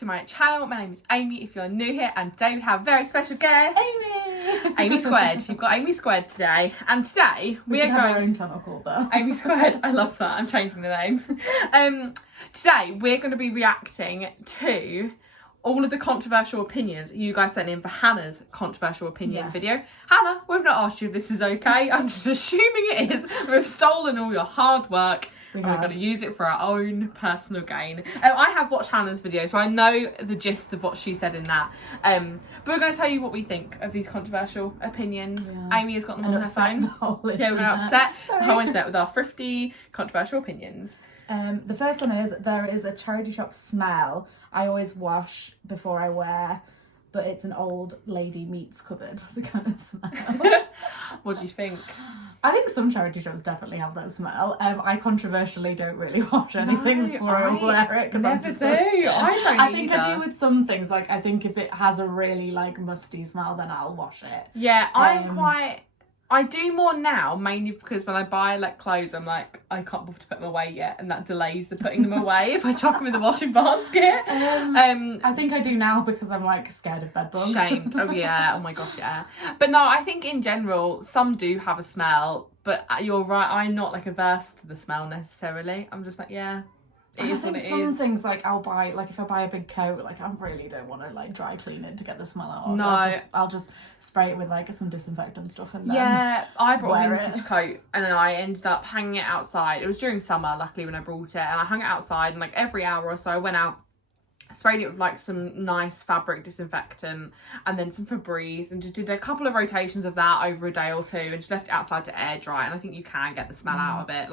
to my channel. My name is Amy if you're new here, and today we have a very special guest. Amy Squared. You've got Amy Squared today, and today we are going... our own channel called that. Amy Squared. I love that. I'm changing the name. Today we're going to be reacting to all of the controversial opinions you guys sent in for Hannah's controversial opinion video. Hannah, we've not asked you if this is okay. I'm just assuming it is. We've stolen all your hard work. We're going to use it for our own personal gain. I have watched Hannah's video, so I know the gist of what she said in that. But we're going to tell you what we think of these controversial opinions. Yeah. Amy has got them on her phone. We're going to upset the whole internet with our Thrifty controversial opinions. The first one is, there is a charity shop smell I always wash before I wear, but it's an old lady meats cupboard. It's a kind of smell. What do you think? I think some charity shops definitely have that smell. I controversially don't really wash anything before I wear it because I'm disgusted. I think I do with some things. Like, I think if it has a really musty smell, then I'll wash it. Yeah, I do more now, mainly because when I buy clothes, I'm like, I can't bother to put them away yet, and that delays the putting them away if I chuck them in the washing basket. I think I do now because I'm scared of bed bugs. Shamed. Oh yeah. Oh my gosh, yeah. But no, I think in general some do have a smell, but you're right. I'm not averse to the smell necessarily. I'm just yeah. I think some things I'll buy if I buy a big coat, I really don't want to dry clean it to get the smell out. No, I'll just spray it with some disinfectant stuff and then I brought a vintage coat and then I ended up hanging it outside. It was during summer, luckily, when I brought it, and I hung it outside, and every hour or so I went out, sprayed it with some nice fabric disinfectant and then some Febreze, and just did a couple of rotations of that over a day or two and just left it outside to air dry, and I think you can get the smell out of it.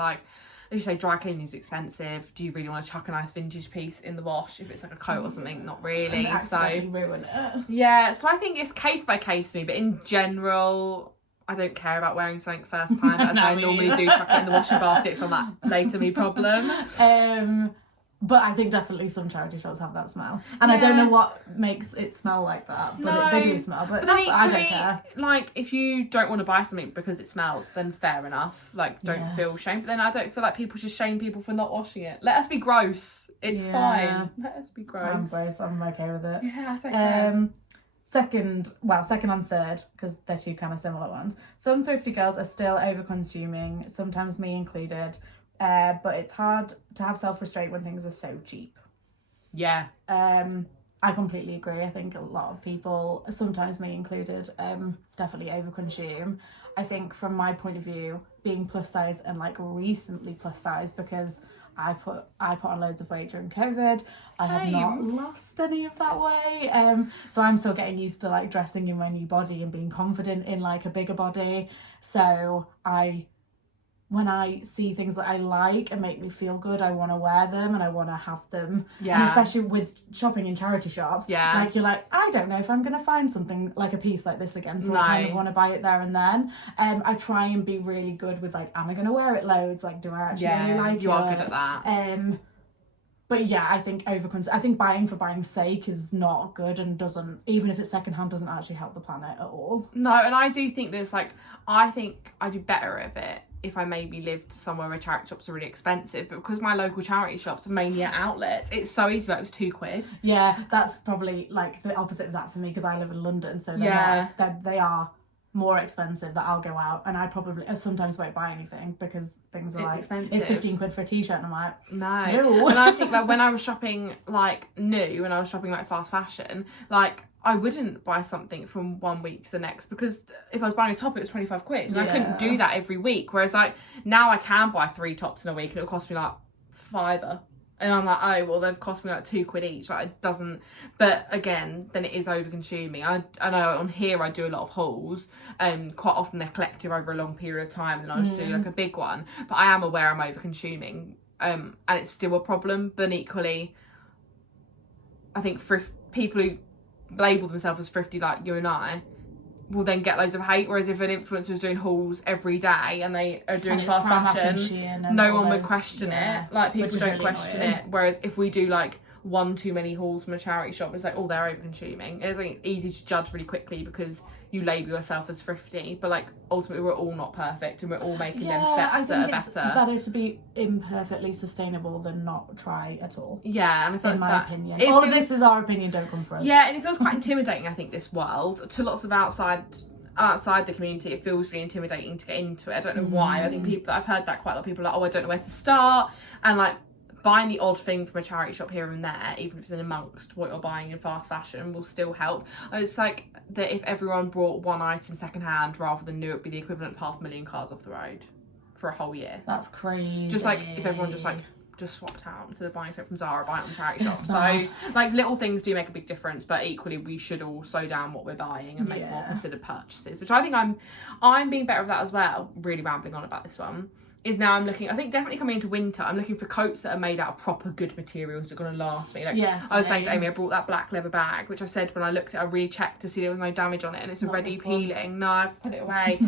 As you say, dry cleaning is expensive. Do you really want to chuck a nice vintage piece in the wash if it's a coat or something? Not really. And accidentally ruin it. Yeah, so I think it's case by case to me, but in general, I don't care about wearing something first time. As I normally do, chuck it in the washing basket. It's on that later me problem. But I think definitely some charity shops have that smell. And I don't know what makes it smell like that. But they do smell. But then equally, I don't care. If you don't want to buy something because it smells, then fair enough. Don't feel shame. But then I don't feel like people should shame people for not washing it. Let us be gross. It's fine. Let us be gross. I'm gross. I'm okay with it. Yeah, I don't care. Second and third, because they're two kind of similar ones. Some thrifty girls are still over-consuming, sometimes me included. But it's hard to have self-restraint when things are so cheap. Yeah. I completely agree. I think a lot of people, sometimes me included, definitely overconsume. I think from my point of view, being plus size and recently plus size, because I put on loads of weight during COVID. Same. I have not lost any of that weight. So I'm still getting used to dressing in my new body and being confident in a bigger body. So when I see things that I like and make me feel good, I want to wear them and I want to have them. Yeah. And especially with shopping in charity shops, you're I don't know if I'm going to find something a piece like this again, so I kind of want to buy it there and then. I try and be really good with am I going to wear it loads? Do I actually really like it? You are good at that. But yeah, I think I think buying for buying's sake is not good and doesn't, even if it's secondhand, doesn't actually help the planet at all. No, and I do think that it's I think I do better of it if I maybe lived somewhere where charity shops are really expensive, but because my local charity shops are mainly at outlets, it's so easy. It was £2. Yeah, that's probably the opposite of that for me, because I live in London, so they are more expensive that I'll go out, and I sometimes won't buy anything because things are expensive. It's £15 for a t-shirt, and I'm like, no. And I think when I was shopping new, when I was shopping fast fashion, I wouldn't buy something from 1 week to the next, because if I was buying a top, it was £25, and I couldn't do that every week. Whereas now I can buy 3 tops in a week and it'll cost me £5. And I'm oh, well, they've cost me £2 each. It doesn't. But again, then it is over consuming. I know on here I do a lot of hauls. Quite often they're collective over a long period of time, and I'll just do a big one. But I am aware I'm over consuming. And it's still a problem. But equally, I think people who label themselves as thrifty, like you and I, will then get loads of hate. Whereas if an influencer is doing hauls every day and they are doing fast fashion, no one would question it. People don't question it. Whereas if we do one too many hauls from a charity shop, it's like, oh, they're over consuming. It's like easy to judge really quickly because you label yourself as thrifty, but like ultimately we're all not perfect and we're all making them steps that are better. Better to be imperfectly sustainable than not try at all. Yeah, and I feel in like my opinion, all of this is our opinion. Don't come for us. Yeah, and it feels quite intimidating. I think this world to lots of outside the community, it feels really intimidating to get into it. I don't know why. I think people, I've heard that quite a lot of people are like, oh, I don't know where to start, and like buying the odd thing from a charity shop here and there, even if it's in amongst what you're buying in fast fashion, will still help. It's like that if everyone bought one item secondhand rather than new, it'd be the equivalent of 500,000 cars off the road for a whole year. That's crazy. Just like if everyone just swapped out instead of buying stuff from Zara, buying it from charity shop. So like little things do make a big difference, but equally we should all slow down what we're buying and make more considered purchases, which I think I'm being better at that as well. Really rambling on about this one. Is now I'm looking, I think definitely coming into winter, I'm looking for coats that are made out of proper good materials that are going to last me. Like I was saying to Amy, I brought that black leather bag, which I said when I looked at it, I really checked to see there was no damage on it, and it's already peeling. No, I've put it away.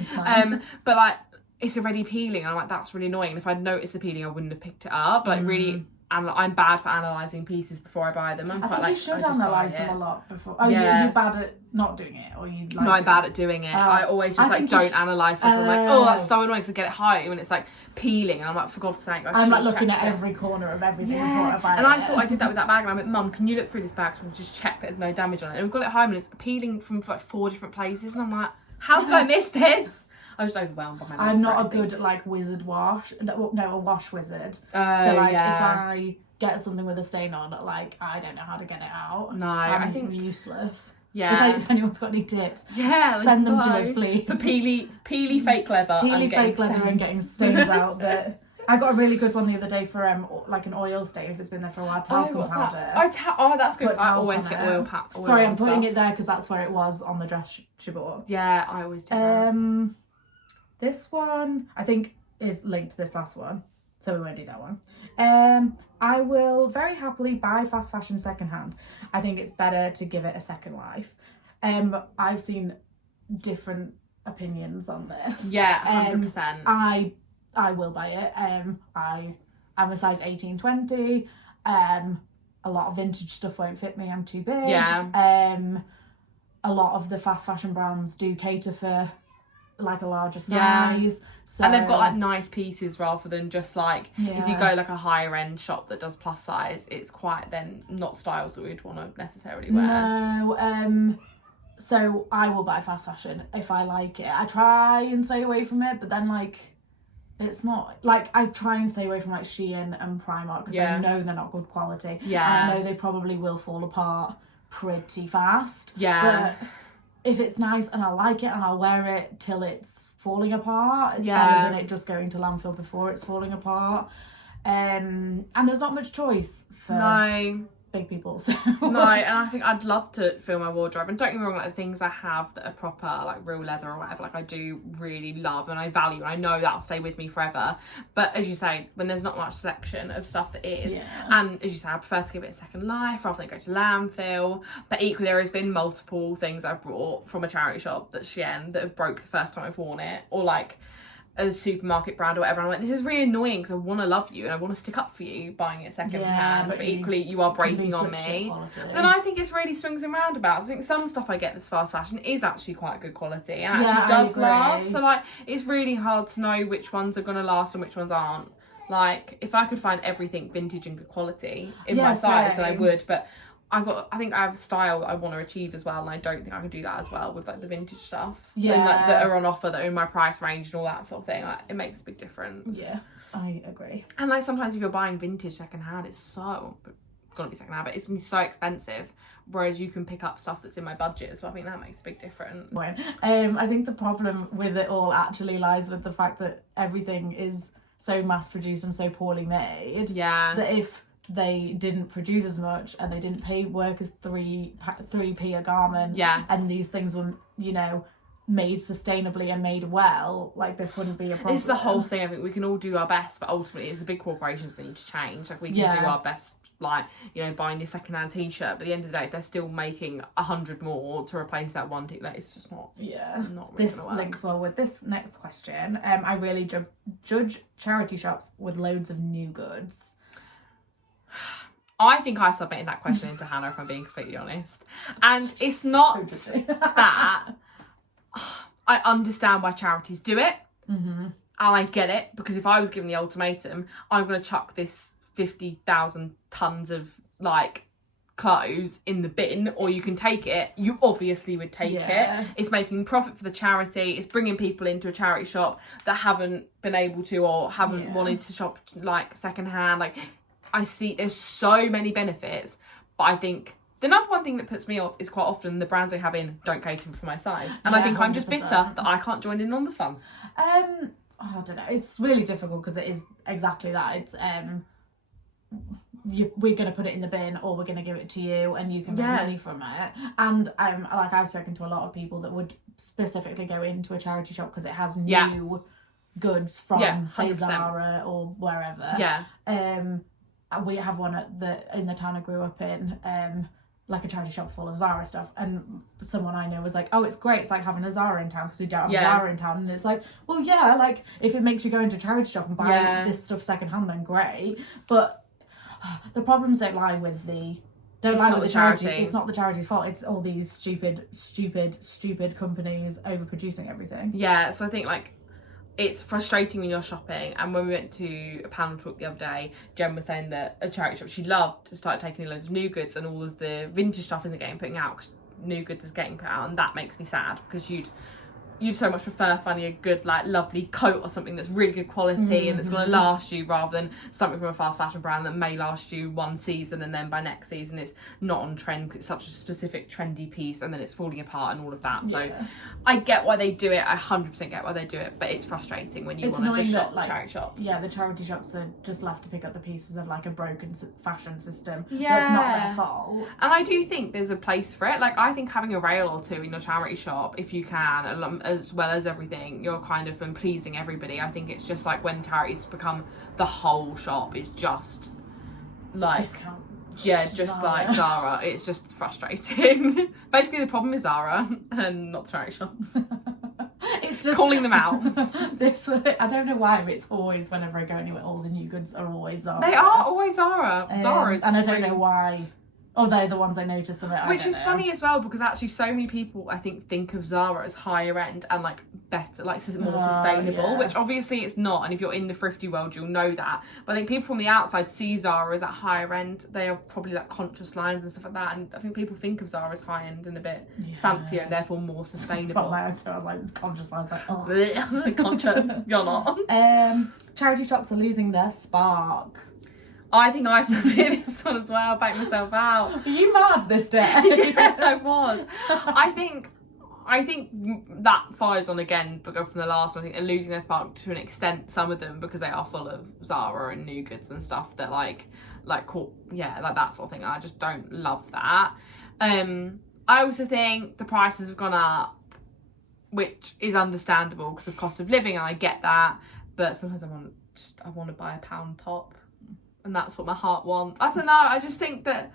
But like it's already peeling, and I'm like, that's really annoying. And if I'd noticed the peeling, I wouldn't have picked it up. Like really, and I'm bad for analysing pieces before I buy them. I think you should analyse them a lot before. Oh, you're bad at not doing it, or you like? No, I'm bad at doing it. I always just like don't analyse stuff. I'm like, oh, that's so annoying because I get it home and it's like peeling, and I'm like, for God's sake, I'm like looking at every corner of everything before I buy it. And I thought I did that with that bag, and I went, Mum, can you look through this bag so we can just check that there's no damage on it? And we've got it home, and it's peeling from like 4 different places, and I'm like, how did I miss this? I was overwhelmed by my life. I'm not a good like wizard wash. No, a wash wizard. So like if I get something with a stain on, like I don't know how to get it out. No, I think useless. Yeah. If anyone's got any tips, send them to us, please. For peely fake leather. And getting stains out. But I got a really good one the other day for like an oil stain if it's been there for a while. Talcum powder. That's good. I always get oil powder. Sorry, I'm putting it there because that's where it was on the dress she bought. Yeah, I always do that. This one I think is linked to this last one, so we won't do that one. I will very happily buy fast fashion secondhand. I think it's better to give it a second life. I've seen different opinions on this. Yeah, 100%. I will buy it. I'm a size 18-20. A lot of vintage stuff won't fit me. I'm too big. Yeah. A lot of the fast fashion brands do cater for like a larger size, so and they've got like nice pieces rather than just like if you go like a higher end shop that does plus size, it's quite then not styles that we'd want to necessarily wear. No, so I will buy fast fashion if I like it. I try and stay away from it, but then like it's not like I try and stay away from like Shein and Primark because I know they're not good quality. And I know they probably will fall apart pretty fast. But if it's nice and I like it and I'll wear it till it's falling apart, it's better than it just going to landfill before it's falling apart. And there's not much choice for big people. So. No, and I think I'd love to fill my wardrobe. And don't get me wrong, like the things I have that are proper, like real leather or whatever, like I do really love and I value, and I know that'll stay with me forever. But as you say, when there's not much selection of stuff that is, and as you say, I prefer to give it a second life rather than go to landfill. But equally, there has been multiple things I've brought from a charity shop that Shein that have broke the first time I've worn it, or like a supermarket brand or whatever. I'm like, this is really annoying because I want to love you and I want to stick up for you buying it second hand, but equally you are breaking on me. Then I think it's really swings and roundabouts. I think some stuff I get that's fast fashion is actually quite good quality and actually does last. So like it's really hard to know which ones are going to last and which ones aren't. Like if I could find everything vintage and good quality in my size, then I would, but I think I have a style that I want to achieve as well, and I don't think I can do that as well with like the vintage stuff. And, like, that are on offer, that are in my price range and all that sort of thing. Like, it makes a big difference. Yeah, I agree. And like sometimes if you're buying vintage secondhand, it's gonna be secondhand, but it's gonna be so expensive. Whereas you can pick up stuff that's in my budget as well. I think that makes a big difference. I think the problem with it all actually lies with the fact that everything is so mass produced and so poorly made. Yeah. That if they didn't produce as much and they didn't pay workers 3p a garment, and these things were, you know, made sustainably and made well, like this wouldn't be a problem. It's the whole thing. I think we can all do our best, but ultimately it's the big corporations that need to change. Like we can do our best, like, you know, buying a secondhand t-shirt, but at the end of the day, if they're still making 100 more to replace that one t-shirt, it's just not not really this links well with this next question. I really judge charity shops with loads of new goods. I think I submitted that question into Hannah, if I'm being completely honest. And it's not that. I understand why charities do it. Mm-hmm. And I get it, because if I was given the ultimatum, I'm going to chuck this 50,000 tons of, like, clothes in the bin, or you can take it, you obviously would take it. It's making profit for the charity. It's bringing people into a charity shop that haven't been able to, or haven't wanted to shop, like, secondhand. Like, I see there's so many benefits, but I think the number one thing that puts me off is quite often the brands they have in don't cater for my size. And I think 100%. I'm just bitter that I can't join in on the fun. I don't know. It's really difficult because it is exactly that. It's we're going to put it in the bin, or we're going to give it to you and you can make money from it. And like, I've spoken to a lot of people that would specifically go into a charity shop because it has new goods from, say, Zara or wherever. We have one in the town I grew up in, like a charity shop full of Zara stuff, and someone I know was like, oh, it's great, it's like having a Zara in town because we don't have Zara in town. And it's like, well, yeah, like, if it makes you go into a charity shop and buy this stuff secondhand, then great. But the problems don't lie with the charity. It's not the charity's fault. It's all these stupid companies overproducing everything. Yeah, so I think, like, it's frustrating when you're shopping. And when we went to a panel talk the other day, Jen was saying that a charity shop she loved to start taking in loads of new goods, and all of the vintage stuff isn't getting put out because new goods is getting put out, and that makes me sad, because you'd so much prefer finding a good, like, lovely coat or something that's really good quality and it's going to last you, rather than something from a fast fashion brand that may last you one season and then by next season it's not on trend because it's such a specific trendy piece and then it's falling apart and all of that. So I get why they do it. I 100% get why they do it, but it's frustrating when you want to just shop, like, charity shop. Yeah, the charity shops are just left to pick up the pieces of, like, a broken fashion system. That's not their fault. And I do think there's a place for it. Like, I think having a rail or two in your charity shop, if you can, as well as everything, you're kind of been pleasing everybody. I think it's just like when charities become the whole shop, it's just like discount. Just Zara. Like Zara. It's just frustrating. Basically, the problem is Zara and not charity shops. It's just calling them out. I don't know why, but it's always, whenever I go anywhere, all the new goods are always Zara. They are always Zara. Zara is, and I don't know why. Oh, they're the ones I noticed them at. Which is funny as well, because actually so many people, I think of Zara as higher end and, like, better, like, more sustainable, which obviously it's not. And if you're in the thrifty world, you'll know that. But I think people from the outside see Zara as at higher end. They are probably, like, conscious lines and stuff like that. And I think people think of Zara as high end and a bit fancier and therefore more sustainable. From my so I was like, conscious lines, like, oh. Conscious, you're not. Charity shops are losing their spark. I think I submitted this one as well, back myself out. Are you mad this day? Yeah, I was. I think that follows on again, but from the last one, I think they're losing their spark to an extent, some of them, because they are full of Zara and new goods and stuff that like that sort of thing. I just don't love that. I also think the prices have gone up, which is understandable because of cost of living, and I get that, but sometimes I want to buy a pound top. And that's what my heart wants. I don't know. I just think that,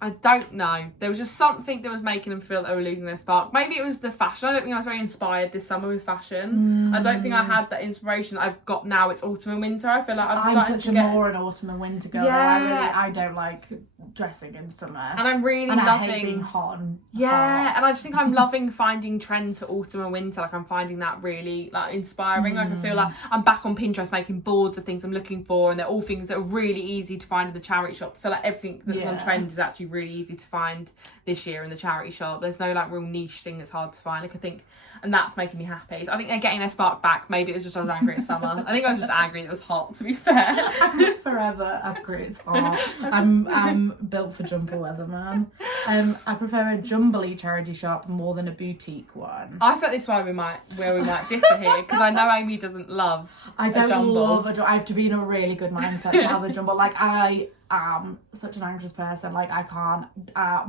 I don't know. There was just something that was making them feel that they were losing their spark. Maybe it was the fashion. I don't think I was very inspired this summer with fashion. I don't think I had that inspiration that I've got now. It's autumn and winter. I feel like I'm starting to get more an autumn and winter girl. Yeah. I don't like dressing in summer. And I'm really loving... I hate being hot. And I just think I'm loving finding trends for autumn and winter. Like, I'm finding that really, like, inspiring. Like, I feel like I'm back on Pinterest making boards of things I'm looking for, and they're all things that are really easy to find in the charity shop. I feel like everything that's on trend is actually really easy to find this year in the charity shop. There's no, like, real niche thing that's hard to find. Like, I think, and that's making me happy. So I think they're getting their spark back. Maybe it was just I was angry at summer. I think I was just angry that it was hot, to be fair. I'm forever angry it's hot. I'm built for jumper weather, man. I prefer a jumbly charity shop more than a boutique one. I felt this way we might differ here, because I know Amy doesn't love I don't a jumble. love a jumble. I have to be in a really good mindset to have a jumble. Like, I am such an anxious person. Like, I can't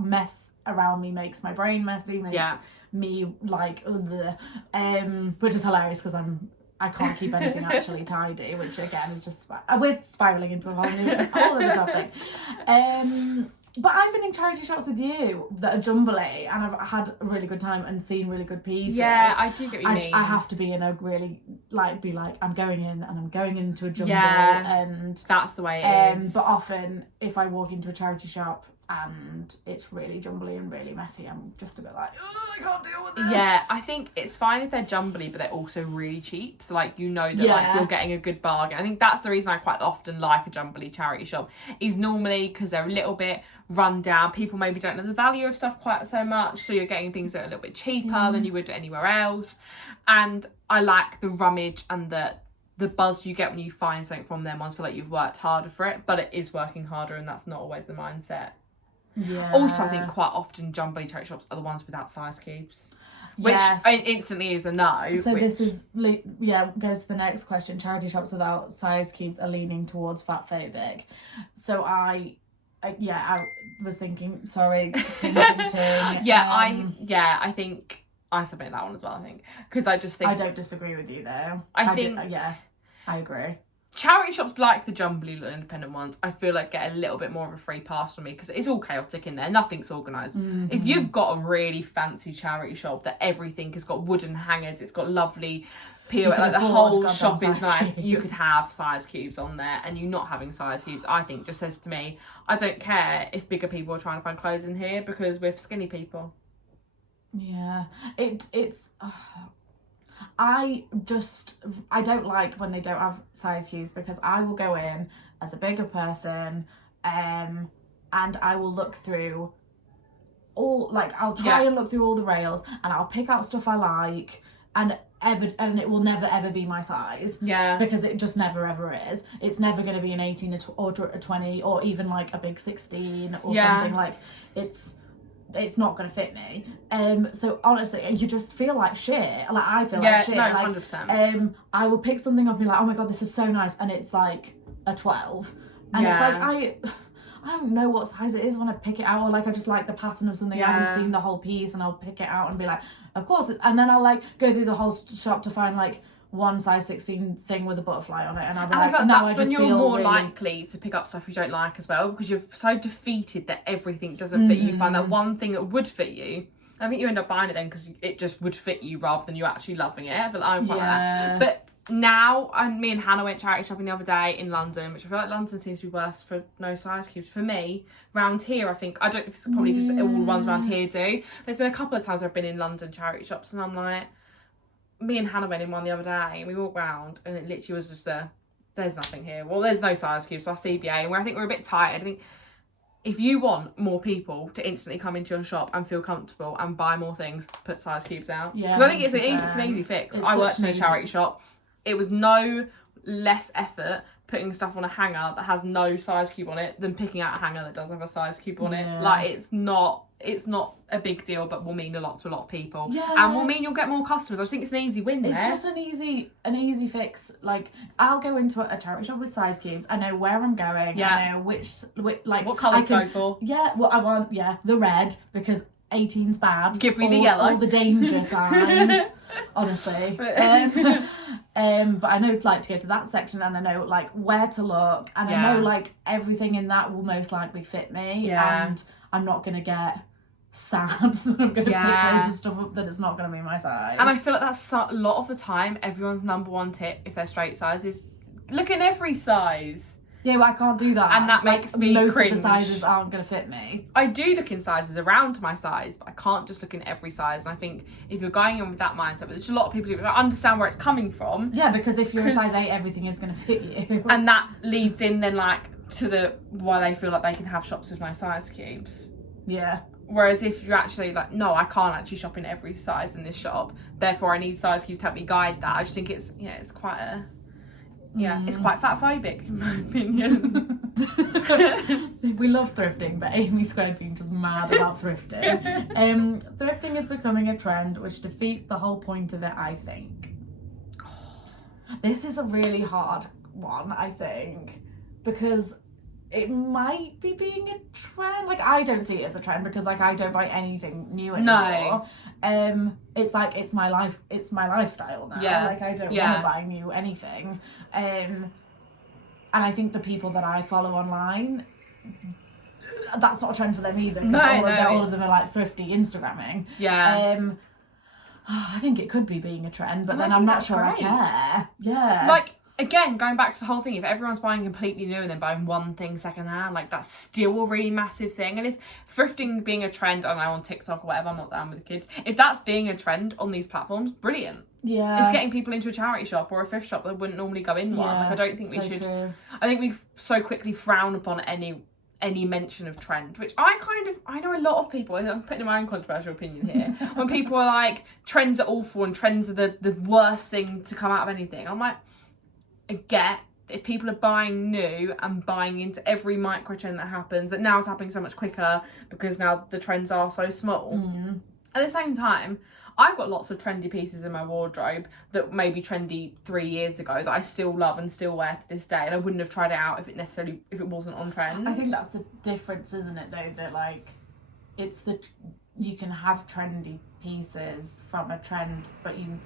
mess around me makes my brain messy, makes me like which is hilarious because I can't keep anything actually tidy, which again is just we're spiraling into a whole other topic. But I've been in charity shops with you that are jumbly, and I've had a really good time and seen really good pieces. Yeah, I do get what you mean. I have to be in a really, I'm going in and I'm going into a jumble, and that's the way it is. But often, if I walk into a charity shop and it's really jumbly and really messy, I'm just a bit like, oh, I can't deal with this. Yeah, I think it's fine if they're jumbly, but they're also really cheap. So, like, you know that like you're getting a good bargain. I think that's the reason I quite often like a jumbly charity shop, is normally because they're a little bit run down. People maybe don't know the value of stuff quite so much, so you're getting things that are a little bit cheaper than you would anywhere else. And I like the rummage and the buzz you get when you find something from them. I feel like you've worked harder for it, but it is working harder, and that's not always the mindset. Yeah. Also, I think quite often jumbly charity shops are the ones without size cubes, which instantly is a no. So this is goes to the next question. Charity shops without size cubes are leaning towards fat phobic. So I was thinking. Sorry, ting. I think I submit that one as well. I think because I just think I don't disagree with you though. I agree. Charity shops like the jumbly little independent ones, I feel like get a little bit more of a free pass from me because it's all chaotic in there. Nothing's organised. Mm-hmm. If you've got a really fancy charity shop that everything has got wooden hangers, it's got lovely POS, like the whole shop is nice, cubes. You could have size cubes on there, and you not having size cubes, I think, just says to me, I don't care if bigger people are trying to find clothes in here because we're skinny people. Yeah, it's... I don't like when they don't have size cues, because I will go in as a bigger person and I will look through I'll try and look through all the rails, and I'll pick out stuff I like, and it will never ever be my size. Yeah. Because it just never ever is. It's never going to be an 18 or a 20 or even like a big 16 or something. Like it's not going to fit me. So honestly, you just feel like shit. Like I feel like shit. No, like 100%. I will pick something up and be like, oh my god, this is so nice, and it's like a 12, and it's like I don't know what size it is when I pick it out, or like I just like the pattern of something. I haven't seen the whole piece, and I'll pick it out and be like, of course it's, and then I'll like go through the whole shop to find like one size 16 thing with a butterfly on it, and I'll be like, no, I just when you're feel more really... likely to pick up stuff you don't like as well, because you're so defeated that everything doesn't fit you. You find that one thing that would fit you, I think you end up buying it then because it just would fit you rather than you actually loving it. But I'm quite like that. But now, me and Hannah went charity shopping the other day in London, which I feel like London seems to be worse for no size cubes. For me, round here, I think, I don't know if it's probably because all the ones around here do. There's been a couple of times I've been in London charity shops and I'm like, me and Hannah went in one the other day and we walked round and it literally was just there's nothing here. Well, there's no size cubes, so our CBA, and I think we're a bit tired. I think if you want more people to instantly come into your shop and feel comfortable and buy more things, put size cubes out. Because I think it's an easy fix. I worked in a charity shop. It was no less effort putting stuff on a hanger that has no size cube on it than picking out a hanger that does have a size cube on it. Like it's not a big deal, but will mean a lot to a lot of people. Yeah. And will mean you'll get more customers. I just think it's an easy win there. It's just an easy fix. Like I'll go into a charity shop with size cubes. I know where I'm going. Yeah. I know which like what colour to go for. Yeah. Well, I want the red because 18's bad. Give me the yellow. All the danger signs. Honestly. But I know like to go to that section, and I know like where to look, and I know like everything in that will most likely fit me, and I'm not gonna get sad that I'm gonna pick loads of stuff up that it's not gonna be my size. And I feel like that's a lot of the time everyone's number one tip if they're straight size is look at every size. Yeah, well, I can't do that. And that makes me most cringe. Of the sizes aren't going to fit me. I do look in sizes around my size, but I can't just look in every size. And I think if you're going in with that mindset, which a lot of people do, I understand where it's coming from. Yeah, because if you're a size 8, everything is going to fit you. And that leads in then like to why they feel like they can have shops with no size cubes. Yeah. Whereas if you're actually like, no, I can't actually shop in every size in this shop, therefore I need size cubes to help me guide that. I just think it's quite a... Yeah, it's quite fat phobic in my opinion. We love thrifting, but Amy Squared being just mad about thrifting. Thrifting is becoming a trend which defeats the whole point of it, I think. This is a really hard one, I think, because it might be being a trend. Like, I don't see it as a trend because like I don't buy anything new anymore. No. It's like it's my lifestyle now. Yeah. Like I don't want to buy new anything. And I think the people that I follow online that's not a trend for them either. No, all of them are like thrifty Instagramming. Yeah. I think it could be being a trend, but then I'm not sure great. I care. Yeah. Like, again, going back to the whole thing, if everyone's buying completely new and then buying one thing secondhand, like, that's still a really massive thing. And if thrifting being a trend, I don't know, on TikTok or whatever, I'm not down with the kids, if that's being a trend on these platforms, brilliant. Yeah. It's getting people into a charity shop or a thrift shop that wouldn't normally go in one. Like, I don't think we should. True. I think we so quickly frown upon any mention of trend, which I know a lot of people, I'm putting in my own controversial opinion here, when people are like, trends are awful and trends are the worst thing to come out of anything. I'm like, I get if people are buying new and buying into every micro trend that happens, that now is happening so much quicker because now the trends are so small. Mm. At the same time, I've got lots of trendy pieces in my wardrobe that may be trendy 3 years ago that I still love and still wear to this day, and I wouldn't have tried it out if it wasn't on trend. I think that's the difference, isn't it, though, that like you can have trendy pieces from a trend, but you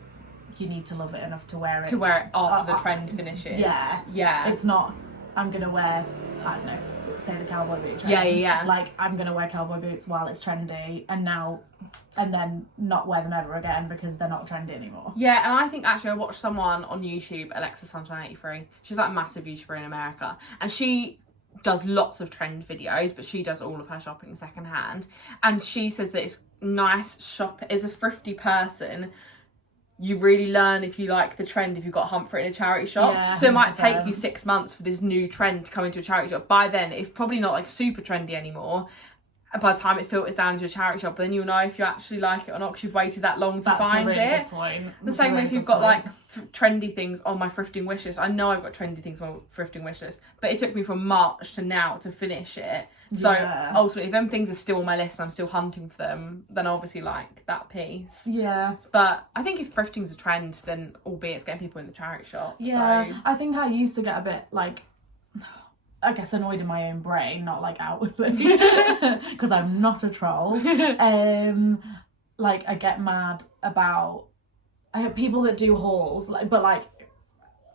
need to love it enough to wear it after the trend finishes. Yeah. It's not, I'm gonna wear, I don't know, say the cowboy boot trend. Yeah. Like, I'm gonna wear cowboy boots while it's trendy, and then not wear them ever again because they're not trendy anymore. Yeah, and I think actually I watched someone on YouTube, Alexa Sunshine 83. She's like a massive YouTuber in America, and she does lots of trend videos, but she does all of her shopping secondhand. And she says that it's nice shop as a thrifty person. You really learn if you like the trend if you've got a hump for it in a charity shop. Yeah, so it might 100%. take you 6 months for this new trend to come into a charity shop. By then, it's probably not like super trendy anymore. By the time it filters down into a charity shop, then you'll know if you actually like it or not because you've waited that long to find That's a really it. good point. The same way if you've got like trendy things on my thrifting wish list. I know I've got trendy things on my thrifting wish list, but it took me from March to now to finish it. So ultimately, if them things are still on my list and I'm still hunting for them, then I obviously like that piece. Yeah. But I think if thrifting's a trend, then albeit it's getting people in the charity shop. Yeah. So. I think I used to get a bit like, I guess, annoyed in my own brain, not like outwardly, because I'm not a troll. Like, I get mad about people that do hauls, but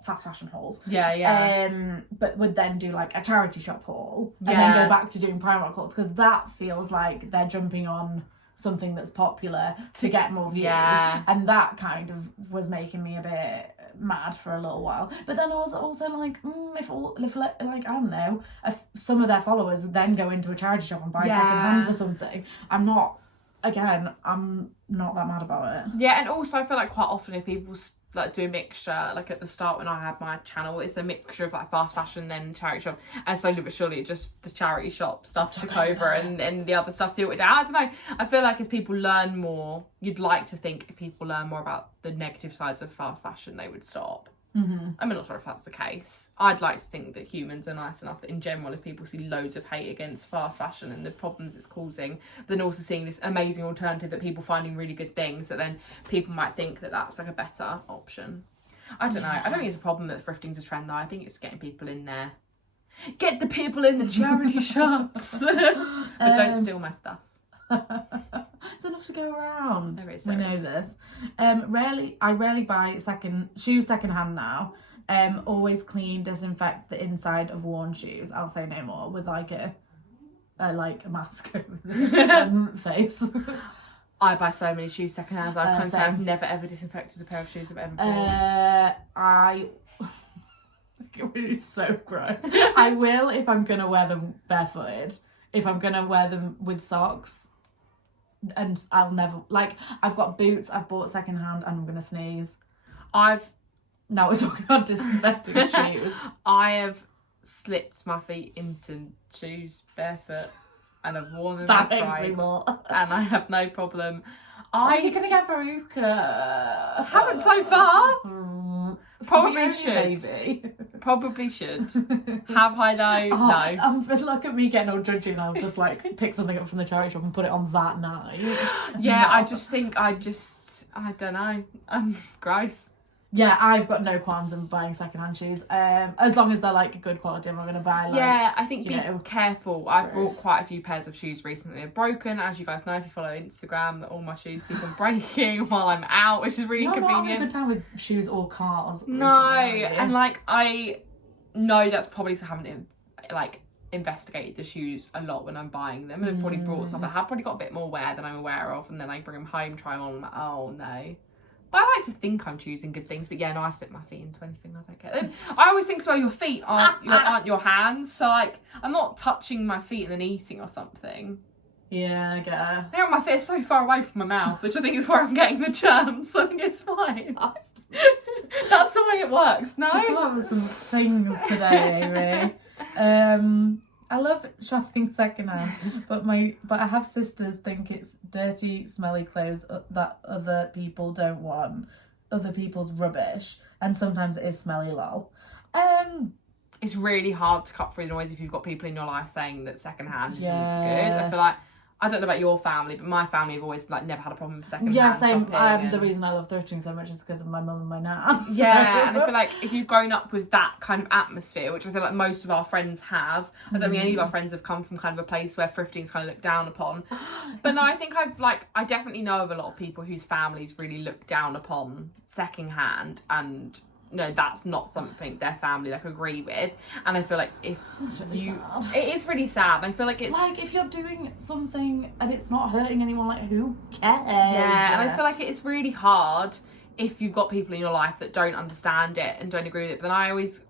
fast fashion hauls. Yeah. But would then do like a charity shop haul and then go back to doing Primark hauls, because that feels like they're jumping on something that's popular to get more views. Yeah. And that kind of was making me a bit mad for a little while. But then I was also like, if like, I don't know, if some of their followers then go into a charity shop and buy secondhand for something, I'm not that mad about it. Yeah, and also I feel like quite often if people like do a mixture, like at the start when I had my channel, it's a mixture of like fast fashion then charity shop, and slowly but surely just the charity shop stuff took over and the other stuff filtered out. I don't know, I feel like as people learn more, you'd like to think if people learn more about the negative sides of fast fashion they would stop. I'm not sure if that's the case. I'd like to think that humans are nice enough that in general, if people see loads of hate against fast fashion and the problems it's causing, but then also seeing this amazing alternative that people finding really good things, that then people might think that that's like a better option. I don't know. I don't think it's a problem that thrifting's a trend though. I think it's getting people in there. Get the people in the charity shops. But don't steal my stuff. It's enough to go around. There know is. this. I rarely buy shoes secondhand now. Always clean, disinfect the inside of worn shoes. I'll say no more, with like a mask over the face. I buy so many shoes secondhand. I can't say I've never ever disinfected a pair of shoes I've ever bought. It's so gross. I will if I'm gonna wear them barefooted. If I'm gonna wear them with socks, and I'll never, I've got boots I've bought secondhand and I'm gonna sneeze. Now we're talking about disinfecting shoes. I have slipped my feet into shoes barefoot and I've worn them. That makes me more. And I have no problem. You're gonna get Veruca. Haven't so far. Probably should. Baby. Probably should. Have I though? No. But look at me getting all judgy and I'll just pick something up from the charity shop and put it on that night. Yeah, No. I just think I don't know. I'm gross. Yeah, I've got no qualms in buying secondhand shoes. As long as they're good quality, I'm not gonna buy I think be careful. I've gross. bought quite a few pairs of shoes recently. They're broken, as you guys know if you follow Instagram, that all my shoes keep on breaking while I'm out, which is really You're not having a inconvenient. good time with shoes or cars. No, recently, are you? and I know that's probably happening investigated the shoes a lot when I'm buying them, and I've probably brought stuff. I have probably got a bit more wear than I'm aware of, and then I bring them home, try them on, and I'm like, oh no. But I like to think I'm choosing good things, but yeah, no, I slip my feet into anything I don't get. And I always think, so your feet aren't your hands, so like I'm not touching my feet and then eating or something. Yeah, I guess. Now my feet are so far away from my mouth, which I think is where I'm getting the germs, so I think it's fine. That's the way it works, no? I've come up with some things today, Amy. I love shopping secondhand, but I have sisters think it's dirty, smelly clothes that other people don't want, other people's rubbish, and sometimes it is smelly, lol. It's really hard to cut through the noise if you've got people in your life saying that secondhand isn't good. Yeah. I feel like, I don't know about your family, but my family have always like never had a problem with secondhand Yeah, same. shopping. The reason I love thrifting so much is because of my mum and my nan. Yeah, and I feel like if you've grown up with that kind of atmosphere, which I feel like most of our friends have, I don't think any of our friends have come from kind of a place where thrifting's kind of looked down upon. But no, I think I definitely know of a lot of people whose families really look down upon secondhand, and no, that's not something their family like agree with. And I feel like if sad. it is really sad. I feel like it's like if you're doing something and it's not hurting anyone, like who cares? Yeah, and I feel like it's really hard if you've got people in your life that don't understand it and don't agree with it. But then I always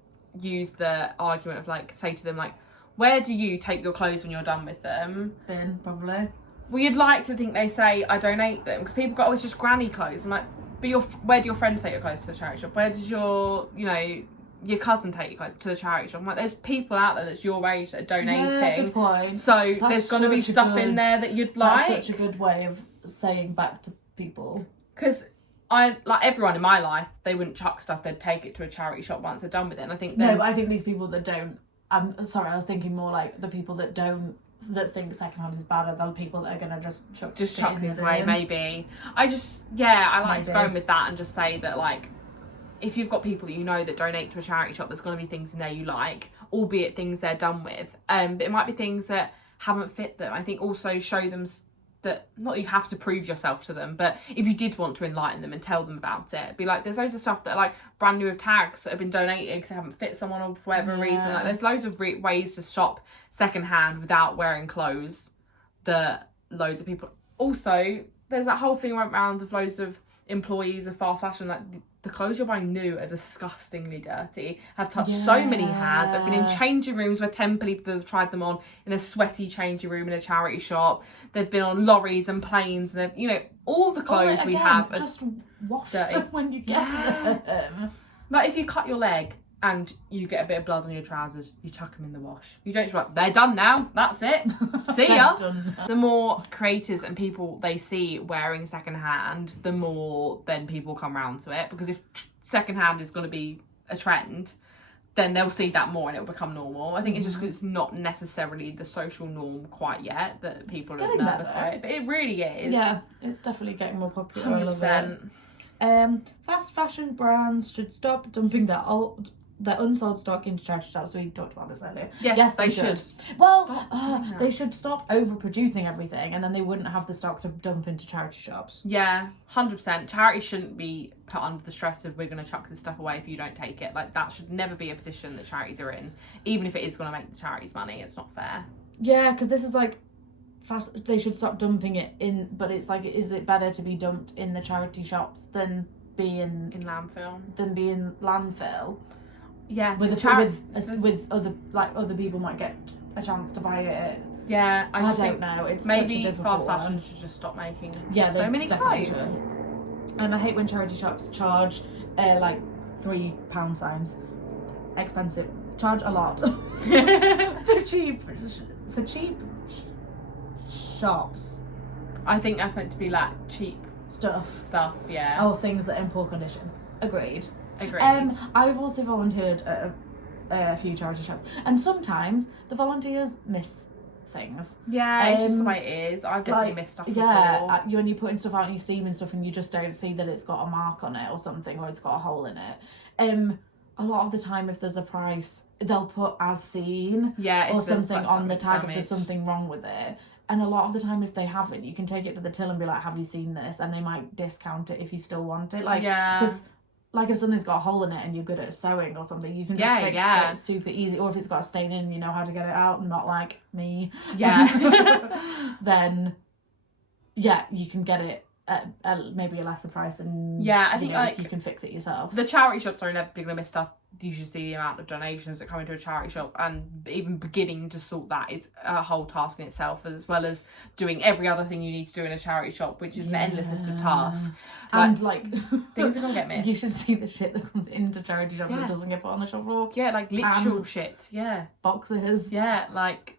use the argument of like, say to them like, where do you take your clothes when you're done with them? Bin, probably. Well, you'd like to think they say I donate them, because people go, oh, it's just granny clothes. I'm like, but where do your friends take your clothes to the charity shop? Where does your cousin take your clothes to the charity shop? I'm like, there's people out there that's your age that are donating. Yeah, good point. So there's going to be stuff in there that you'd like. That's such a good way of saying back to people. Because I like everyone in my life, they wouldn't chuck stuff, they'd take it to a charity shop once they're done with it. And I think No, but I think these people that don't, I'm sorry, I was thinking more like the people that think secondhand is bad are the people that are going to just chuck things away, maybe. I like to go in with that and just say that, like, if you've got people that you know that donate to a charity shop, there's going to be things in there you like, albeit things they're done with. But it might be things that haven't fit them. I think also show them that, not that you have to prove yourself to them, but if you did want to enlighten them and tell them about it, be like, there's loads of stuff that are like brand new with tags that have been donated because they haven't fit someone or for whatever reason. Like, there's loads of ways to shop secondhand without wearing clothes that loads of people. Also, there's that whole thing around of loads of employees of fast fashion, like the clothes you're buying new are disgustingly dirty, have touched so many hands. I've been in changing rooms where 10 people have tried them on in a sweaty changing room in a charity shop. They've been on lorries and planes, and they've, all the clothes we have are just wash dirty. them when you get them. But if you cut your leg and you get a bit of blood on your trousers, you chuck them in the wash. You don't just like, they're done now, that's it, see ya. The more creators and people they see wearing secondhand, the more then people come round to it, because if secondhand is going to be a trend, then they'll see that more and it'll become normal. I think it's just because it's not necessarily the social norm quite yet that people are nervous about it, but it really is. Yeah, it's definitely getting more popular. 100%. Fast fashion brands should stop dumping their unsold stock into charity shops. We talked about this earlier. Yes, they should. Well, they should stop overproducing everything, and then they wouldn't have the stock to dump into charity shops. Yeah, 100%. Charities shouldn't be put under the stress of we're going to chuck this stuff away if you don't take it. Like, that should never be a position that charities are in, even if it is going to make the charities money. It's not fair. Yeah, because this is like, they should stop dumping it in, but it's like, is it better to be dumped in the charity shops than be in landfill? Yeah, with other people might get a chance to buy it. Yeah, I just don't know. It's maybe such a fast one. fashion should just stop making so many clothes. And I hate when charity shops charge like £3 signs. Expensive. Charge a lot for cheap shops. I think that's meant to be like cheap stuff. Yeah. Oh, things that are in poor condition. Agreed. I've also volunteered at a few charity shops, and sometimes the volunteers miss things. Yeah, it's just the way it is. I've definitely missed stuff before. Yeah, when you're putting stuff out and you're steaming stuff and you just don't see that it's got a mark on it or something, or it's got a hole in it. A lot of the time, if there's a price, they'll put as seen or something on the tag if there's something wrong with it. And a lot of the time, if they haven't, you can take it to the till and be like, have you seen this? And they might discount it if you still want it. Because like if something's got a hole in it and you're good at sewing or something, you can just fix it super easy. Or if it's got a stain in, you know how to get it out, and not like me. Yeah. Then, yeah, you can get it at maybe a lesser price, and I think like you can fix it yourself. The charity shops are inevitably going to miss stuff. You should see the amount of donations that come into a charity shop, and even beginning to sort that is a whole task in itself, as well as doing every other thing you need to do in a charity shop, which is an endless list of tasks. And like things are going to get missed. You should see the shit that comes into charity shops that doesn't get put on the shop floor. Yeah, like literal shit. Yeah. Boxes. Yeah, like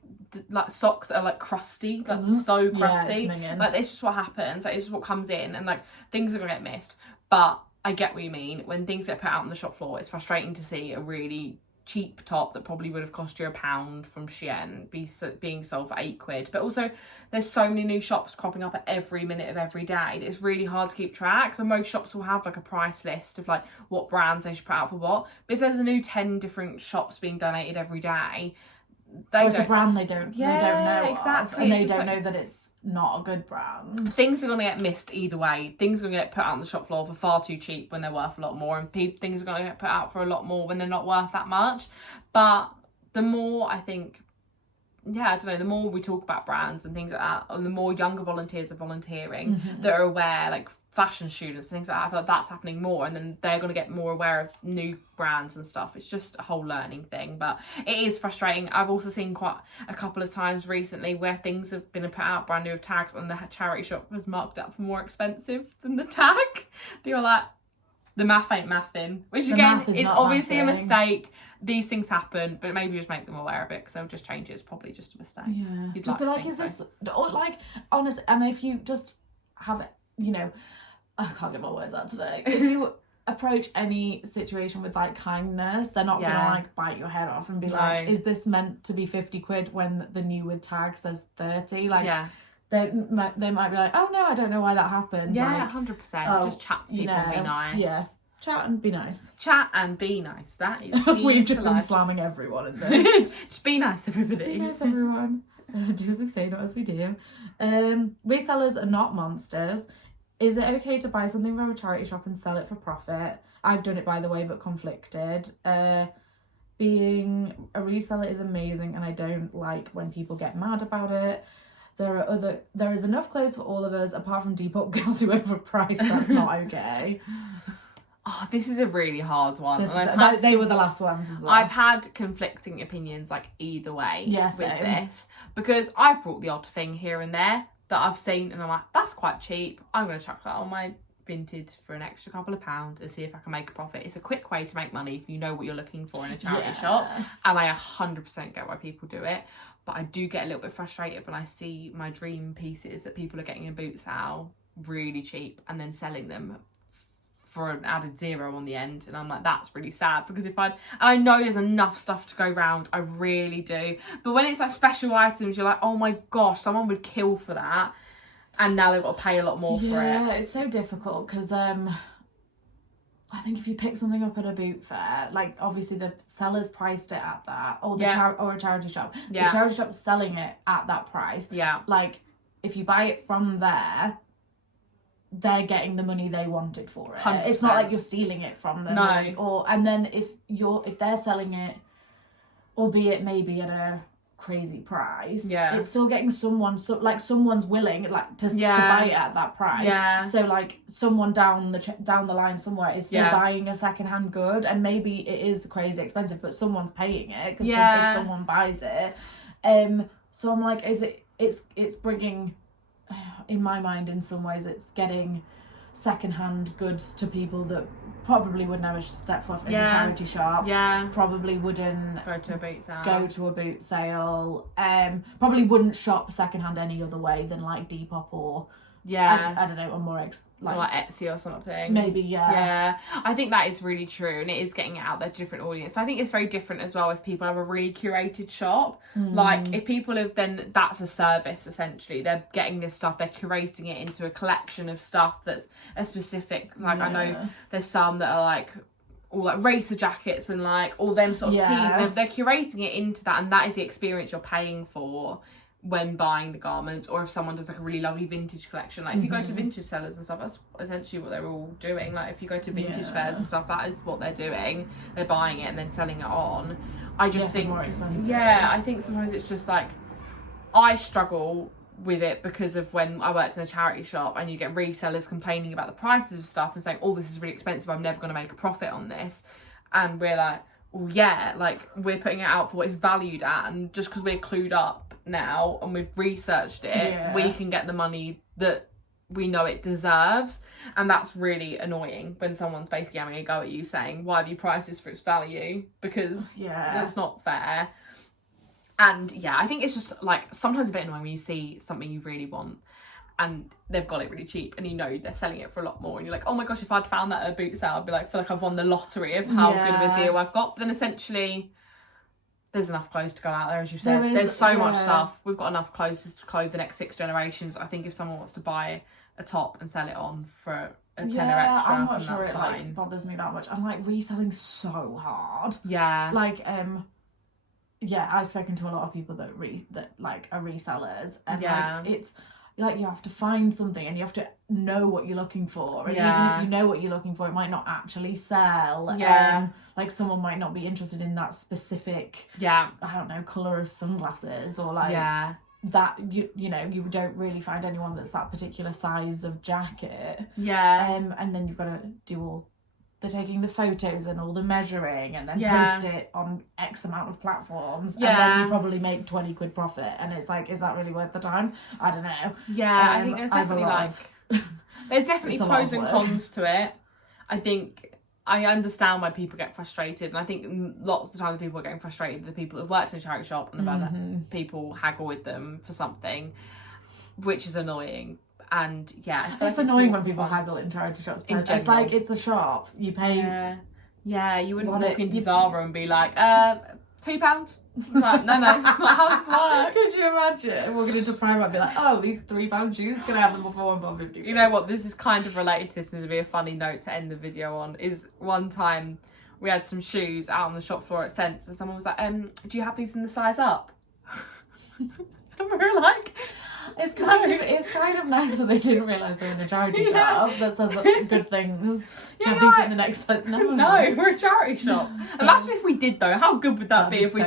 socks that are like crusty, like so crusty. Like it's just what happens. Like it's just what comes in, and like things are going to get missed. But I get what you mean. When things get put out on the shop floor, it's frustrating to see a really cheap top that probably would have cost you £1 from Shein being sold for £8. But also, there's so many new shops cropping up at every minute of every day that it's really hard to keep track. But most shops will have like a price list of like what brands they should put out for what. But if there's a new 10 different shops being donated every day, it's a brand they don't know exactly of, and they don't know that it's not a good brand. Things are going to get missed either way. Things are going to get put out on the shop floor for far too cheap when they're worth a lot more, and things are going to get put out for a lot more when they're not worth that much. But the more I think, I don't know, the more we talk about brands and things like that, and the more younger volunteers are volunteering that are aware, like fashion students, things like that, I feel like that's happening more, and then they're going to get more aware of new brands and stuff. It's just a whole learning thing, but it is frustrating. I've also seen quite a couple of times recently where things have been put out brand new with tags, and the charity shop was marked up for more expensive than the tag. They were like, the math ain't mathing, which again is obviously a mistake. These things happen, but maybe just make them aware of it, because they'll just change it. It's probably just a mistake. Yeah, just be like, is this, or like, honest, and if you just have it, you know, I can't get my words out today. If you approach any situation with like kindness, they're not gonna like bite your head off and be like, is this meant to be £50 when the new with tag says 30? Like, they might be like, oh no, I don't know why that happened. Yeah, like, 100%. Just chat to people and be nice. Yeah, chat and be nice. Chat and be nice. That is we've just been slamming everyone in this. Just be nice, everybody. Be nice, everyone. Do as we say, not as we do. Resellers are not monsters. Is it okay to buy something from a charity shop and sell it for profit? I've done it, by the way, but conflicted. Being a reseller is amazing, and I don't like when people get mad about it. There is enough clothes for all of us, apart from Depop girls who overprice. That's not okay. Oh, this is a really hard one. They were the last ones as well. I've had conflicting opinions, like either way with this, because I've brought the odd thing here and there that I've seen, and I'm like, that's quite cheap. I'm going to chuck that on my Vinted for an extra couple of pounds and see if I can make a profit. It's a quick way to make money if you know what you're looking for in a charity shop, and I 100% get why people do it. But I do get a little bit frustrated when I see my dream pieces that people are getting in boot sale really cheap and then selling them for an added zero on the end, and I'm like, that's really sad, because I know there's enough stuff to go round, I really do, but when it's like special items, you're like, oh my gosh, someone would kill for that, and now they've got to pay a lot more for it. Yeah, it's so difficult, because I think if you pick something up at a boot fair, like obviously the seller's priced it at that, or or a charity shop, the charity shop's selling it at that price. Like if you buy it from there, they're getting the money they wanted for it. 100%. It's not like you're stealing it from them. No. And then if they're selling it, albeit maybe at a crazy price, it's still getting someone's willing to buy it at that price. So like someone down the line somewhere is still buying a secondhand good, and maybe it is crazy expensive, but someone's paying it because if someone buys it. So I'm like, it's bringing, in my mind, in some ways, it's getting secondhand goods to people that probably would never step foot in a charity shop. Probably wouldn't go to a boot sale. Probably wouldn't shop secondhand any other way than like Depop or I don't know, or more like Etsy or something. Maybe, I think that is really true, and it is getting it out there to different audience. I think it's very different as well if people have a really curated shop. Like if people have, then that's a service essentially. They're getting this stuff, they're curating it into a collection of stuff that's a specific, like I know there's some that are like all like racer jackets and like all them sort of tees. They're curating it into that, and that is the experience you're paying for when buying the garments, or if someone does like a really lovely vintage collection. Like if you go to vintage sellers and stuff, that's essentially what they're all doing. Like if you go to vintage fairs and stuff, that is what they're doing. They're buying it and then selling it on. I just think more expensive. I think sometimes it's just like, I struggle with it because of when I worked in a charity shop and you get resellers complaining about the prices of stuff and saying, oh, this is really expensive, I'm never going to make a profit on this. And we're like, well, yeah, like we're putting it out for what it's valued at, and just because we're clued up now and we've researched it, we can get the money that we know it deserves. And that's really annoying when someone's basically having a go at you saying, why have you priced this for its value? Because that's not fair. And yeah, I think it's just like sometimes a bit annoying when you see something you really want and they've got it really cheap and you know they're selling it for a lot more, and you're like, oh my gosh, if I'd found that at a boot sale, I'd be like, feel like I've won the lottery of how good of a deal I've got. But then essentially there's enough clothes to go out there, as you said. There's so much stuff. We've got enough clothes to clothe the next 6 generations. I think if someone wants to buy a top and sell it on for a tenner extra, I'm not sure it like bothers me that much. I'm like, reselling's so hard. Like I've spoken to a lot of people that like are resellers, and like it's like you have to find something and you have to know what you're looking for, and even if you know what you're looking for, it might not actually sell. Like someone might not be interested in that specific I don't know, colour of sunglasses, or like that you know, you don't really find anyone that's that particular size of jacket. And then you've got to do all the taking the photos and all the measuring, and then post it on X amount of platforms, and then you probably make 20 quid profit, and it's like, is that really worth the time? I don't know. I think there's definitely there's definitely pros and cons to it. I think I understand why people get frustrated, and I think lots of the time the people are getting frustrated are the people who've worked in a charity shop and the people haggle with them for something, which is annoying. And it's annoying when people haggle in charity shops. It's like, it's a shop. You pay. You wouldn't walk into Zara and be like, £2. Like, no, it's not how this works. Could you imagine walking into Primark and be like, oh, these £3 shoes, can I have them for £1.50? You know what? This is kind of related to this, and it'll be a funny note to end the video on. Is one time we had some shoes out on the shop floor at Sense, and someone was like, do you have these in the size up? And we were like, it's kind of nice that they didn't realise they're in a charity shop that says good things. Do you have these in the next time? No, we're a charity shop. Imagine if we did though. How good would that be if we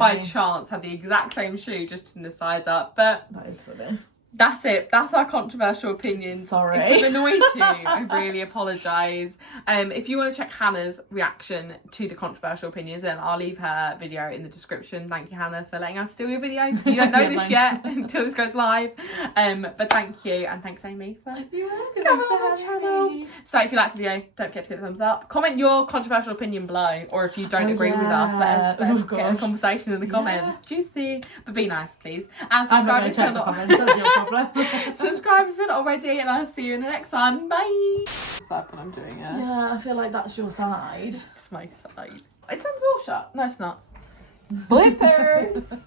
by chance had the exact same shoe just in the size up? But that is funny. That's it. That's our controversial opinions. Sorry. If we've annoyed you, I really apologise. If you want to check Hannah's reaction to the controversial opinions, then I'll leave her video in the description. Thank you, Hannah, for letting us steal your video. You don't know this yet until this goes live. But thank you, and thanks Amy for coming on the channel. So if you liked the video, don't forget to give it a thumbs up. Comment your controversial opinion below, or if you don't agree with us, let's get a conversation in the comments. Juicy. But be nice, please. And subscribe if you're not. Subscribe if you're not already, and I'll see you in the next one. Bye. Like when I'm doing it. Yeah, I feel like that's your side. It's my side. It's on the door shut. No, it's not. Blippers.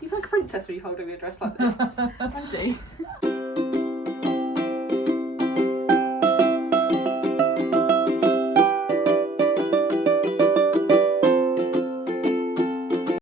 You look like a princess when you hold over your dress like this. I do.